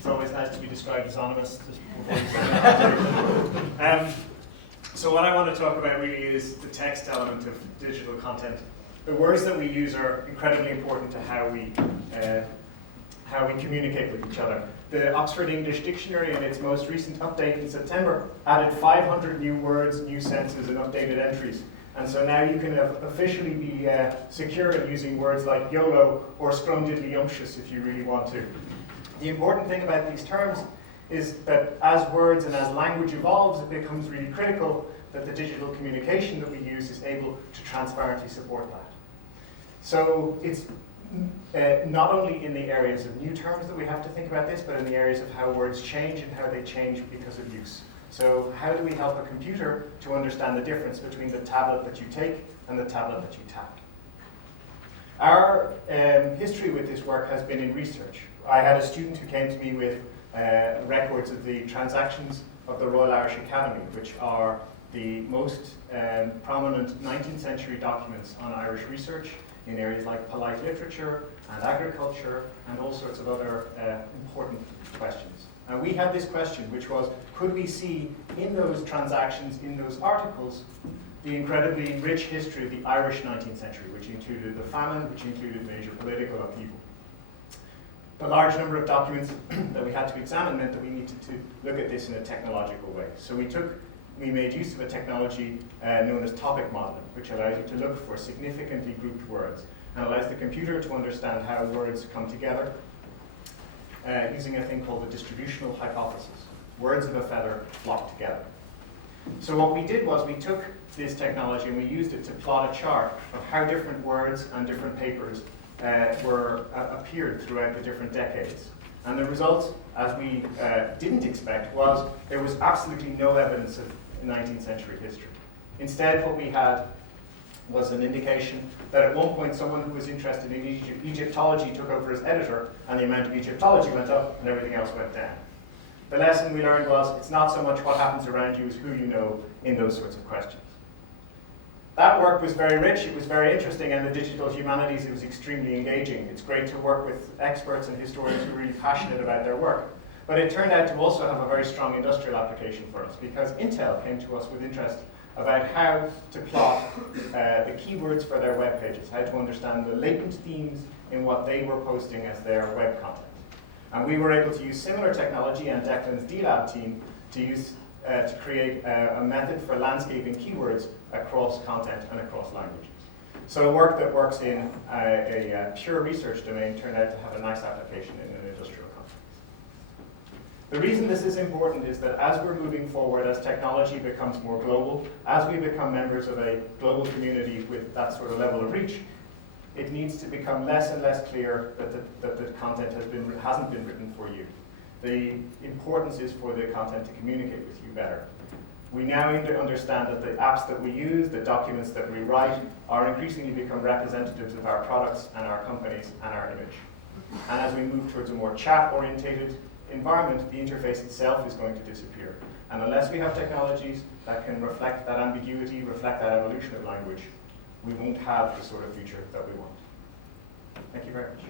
It's always nice to be described as anonymous. Just before you say that. So what I want to talk about really is the text element of digital content. The words that we use are incredibly important to how we communicate with each other. The Oxford English Dictionary, in its most recent update in September, added 500 new words, new senses, and updated entries. And so now you can officially be secure in using words like YOLO or scrumdiddlyumptious if you really want to. The important thing about these terms is that as words and as language evolves, it becomes really critical that the digital communication that we use is able to transparently support that. So it's not only in the areas of new terms that we have to think about this, but in the areas of how words change and how they change because of use. So how do we help a computer to understand the difference between the tablet that you take and the tablet that you tap? Our history with this work has been in research. I had a student who came to me with records of the transactions of the Royal Irish Academy, which are the most prominent 19th century documents on Irish research in areas like polite literature and agriculture and all sorts of other important questions. And we had this question, which was, could we see in those transactions, in those articles, the incredibly rich history of the Irish 19th century, which included the famine, which included major political upheaval. The large number of documents that we had to examine meant that we needed to look at this in a technological way. So we made use of a technology known as topic modeling, which allows you to look for significantly grouped words and allows the computer to understand how words come together using a thing called the distributional hypothesis. Words of a feather flock together. So what we did was we took this technology and we used it to plot a chart of how different words and different papers appeared throughout the different decades. And the result, as we didn't expect, was there was absolutely no evidence of 19th century history. Instead, what we had was an indication that at one point someone who was interested in Egyptology took over as editor, and the amount of Egyptology went up and everything else went down. The lesson we learned was it's not so much what happens around you as who you know in those sorts of questions. That work was very rich, it was very interesting, and the digital humanities, it was extremely engaging. It's great to work with experts and historians who are really passionate about their work. But it turned out to also have a very strong industrial application for us, because Intel came to us with interest about how to plot the keywords for their web pages, how to understand the latent themes in what they were posting as their web content. And we were able to use similar technology, and Declan's D-Lab team to create a method for landscaping keywords across content and across languages. So work that works in a pure research domain turned out to have a nice application in an industrial context. The reason this is important is that as we're moving forward, as technology becomes more global, as we become members of a global community with that sort of level of reach, it needs to become less and less clear that the content hasn't been written for you. The importance is for the content to communicate with you better. We now need to understand that the apps that we use, the documents that we write, are increasingly become representatives of our products and our companies and our image. And as we move towards a more chat-orientated environment, the interface itself is going to disappear. And unless we have technologies that can reflect that ambiguity, reflect that evolution of language, we won't have the sort of future that we want. Thank you very much.